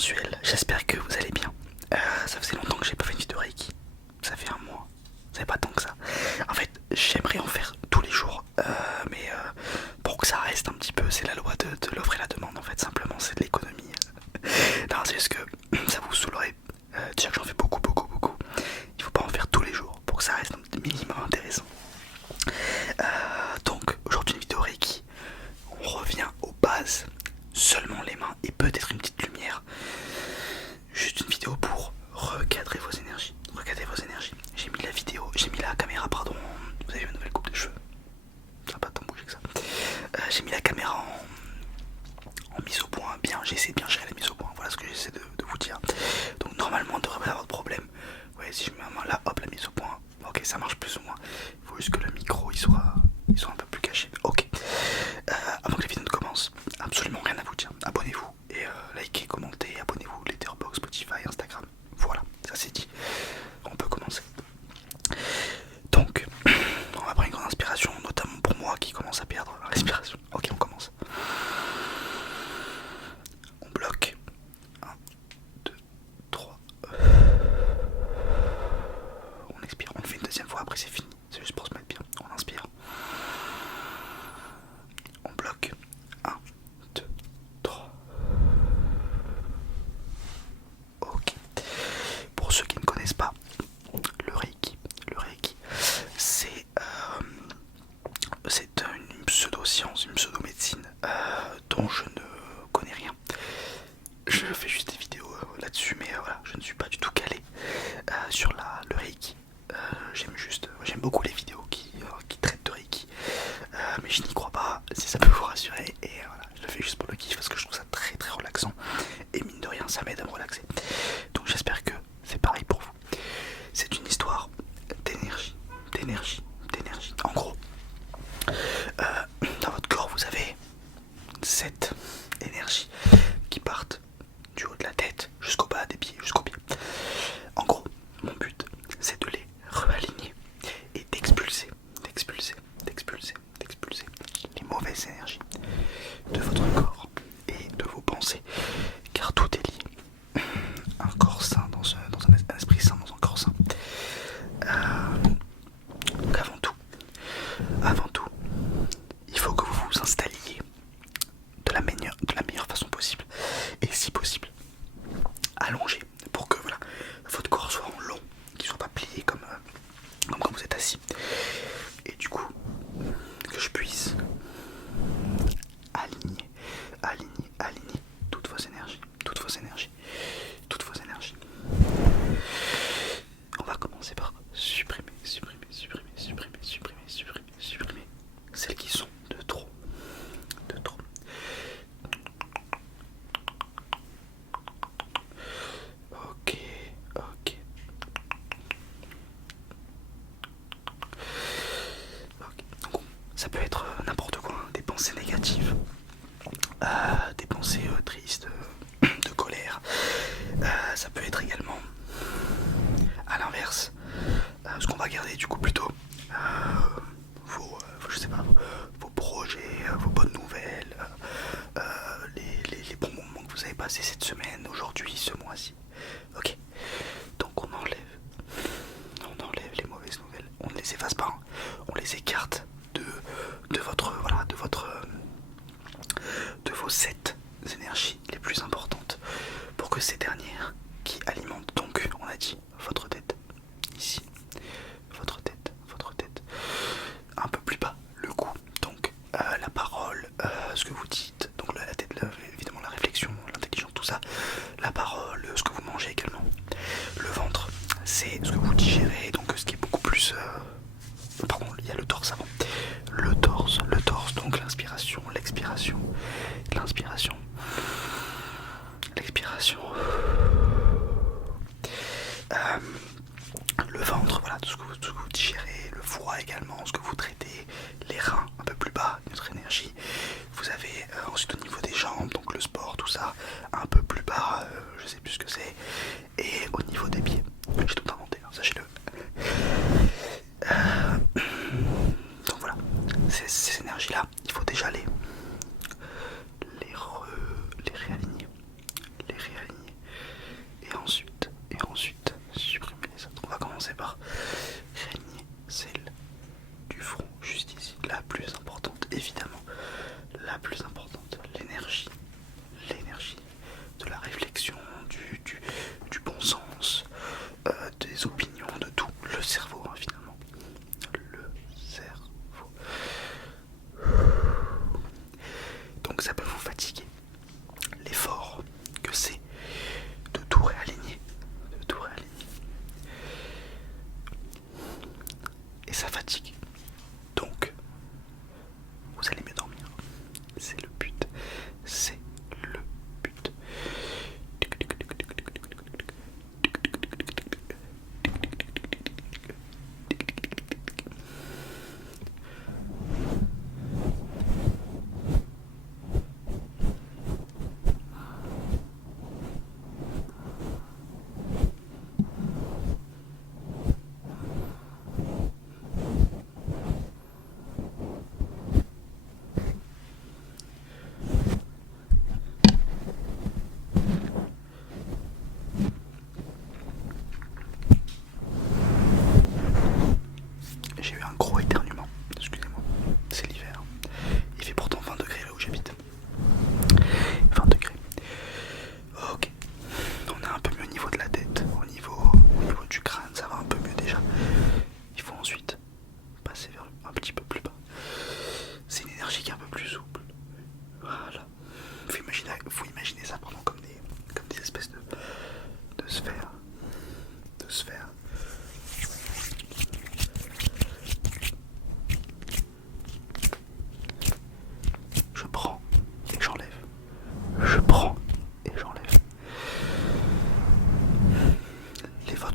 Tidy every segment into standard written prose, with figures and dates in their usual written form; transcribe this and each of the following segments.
mensuel, j'espère que vous allez bien. Ça faisait longtemps que j'ai pas fait une vidéo Reiki. Ça fait un mois. Ça fait pas tant que ça. En fait, j'aimerais en faire tous les jours. Mais pour que ça reste un petit peu, c'est la loi de l'offre et la demande en fait. Simplement, c'est de l'économie. Non, c'est juste que ça vous saoulerait. Déjà que j'en fais beaucoup. Il faut pas en faire tous les jours pour que ça reste un minimum intéressant. Donc, aujourd'hui, une vidéo Reiki. On revient aux bases. Seulement les mains et peut-être une petite lumière. Juste une vidéo pour recadrer vos énergies. J'ai mis la caméra, pardon. Vous avez vu ma nouvelle coupe de cheveux. Ça va pas tant bouger que ça. J'ai mis la caméra en mise au point. Bien, j'ai essayé de bien gérer la mise au point. Voilà ce que j'essaie de vous dire. Donc normalement, on ne devrait pas avoir de problème. Ouais, si je mets ma main là, hop, la mise au point. Ok, ça marche plus ou moins. Il faut juste que le micro il soit un peu plus caché. Ok. Avant que la vidéo ne commence, absolument rien à vous dire. Abonnez-vous et likez, commentez, abonnez-vous, Letterboxd, Spotify, Instagram. Voilà, ça c'est dit. On peut commencer. Donc, on va prendre une grande inspiration, notamment pour moi qui commence à perdre la respiration. Ok, on commence. On bloque. 1, 2, 3. On expire, on le fait une deuxième fois, après c'est fini. C'est juste pour se mettre bien. On inspire. On bloque. 1, 2, 3. Ok. Pour ceux qui ne connaissent pas, le Reiki, c'est une pseudo-science, une pseudo-médecine dont je ne connais rien. Je fais juste des vidéos là-dessus, mais voilà, je ne suis pas du tout calé sur le Reiki. J'aime beaucoup les vidéos qui traitent de Reiki, mais je n'y crois pas, si ça peut vous rassurer. Et voilà, je le fais juste pour le kiff parce que je trouve ça très très relaxant. Et mine de rien, ça m'aide à me relaxer. Donc j'espère que c'est pareil pour vous. C'est une histoire d'énergie. En gros, dans votre corps, vous avez 7 énergies qui partent du haut de la tête jusqu'au bas des pieds, jusqu'aux pieds. En gros, mon but, c'est de les realigner et d'expulser les mauvaises énergies de votre corps et de vos pensées, car tout est lié. Un corps sain dans un esprit sain dans un corps sain. Donc avant tout, il faut que vous vous installiez de la meilleure façon possible, et si possible allongé, pour que voilà, votre corps soit en long, qu'il soit pas plié comme quand vous êtes assis, et du coup que je puisse aligner toutes vos énergies. On va commencer par supprimer celles qui sont de trop. Ok. Donc, ça peut être n'importe quoi, hein, des pensées négatives, des pensées tristes, de colère. Ça peut être également, à l'inverse, ce qu'on va garder du coup plutôt je sais pas, vos projets, vos bonnes nouvelles, les bons moments que vous avez passés cette semaine, aujourd'hui, ce mois-ci. Ok. Donc on enlève les mauvaises nouvelles. On ne les efface pas, hein. On les écarte de vos 7 énergies les plus importantes, pour que ces dernières qui alimentent donc, on a dit, votre tête, ici, votre tête, un peu plus bas, le cou, donc la parole, ce que vous dites, donc la tête, évidemment la réflexion, l'intelligence, tout ça, la parole, ce que vous mangez également. Le ventre, c'est ce que vous digérez, donc ce qui est beaucoup plus... Pardon, il y a le torse avant. Le torse, donc l'inspiration, l'expiration, l'expiration. Le ventre, voilà, tout ce que vous digérez, le foie également, ce que vous traitez, les reins un peu plus bas, notre énergie. Vous avez ensuite au niveau des jambes, donc le sport, tout ça, un peu plus bas, je sais plus ce que c'est. Et au niveau des pieds, j'ai tout inventé, hein, sachez-le. Donc voilà, ces énergies-là, il faut déjà les réaligner.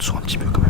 son un petit peu quand même.